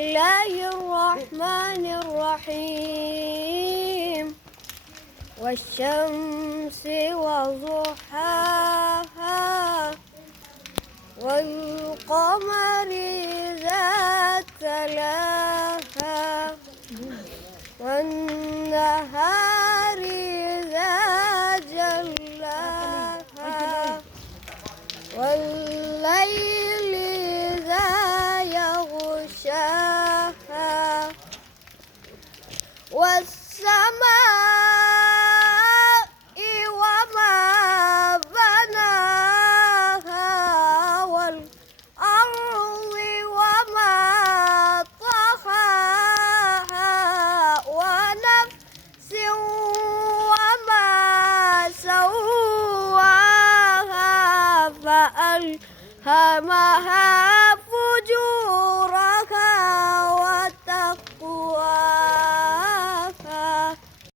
الله الرحمن الرحيم والشمس وضحاها والقمر إذا تلاها والنهار إذا جلاها والليل إذا يغشاها والسماء وما بناها والأرض وما طحاها ونفس وما سواها فألهمها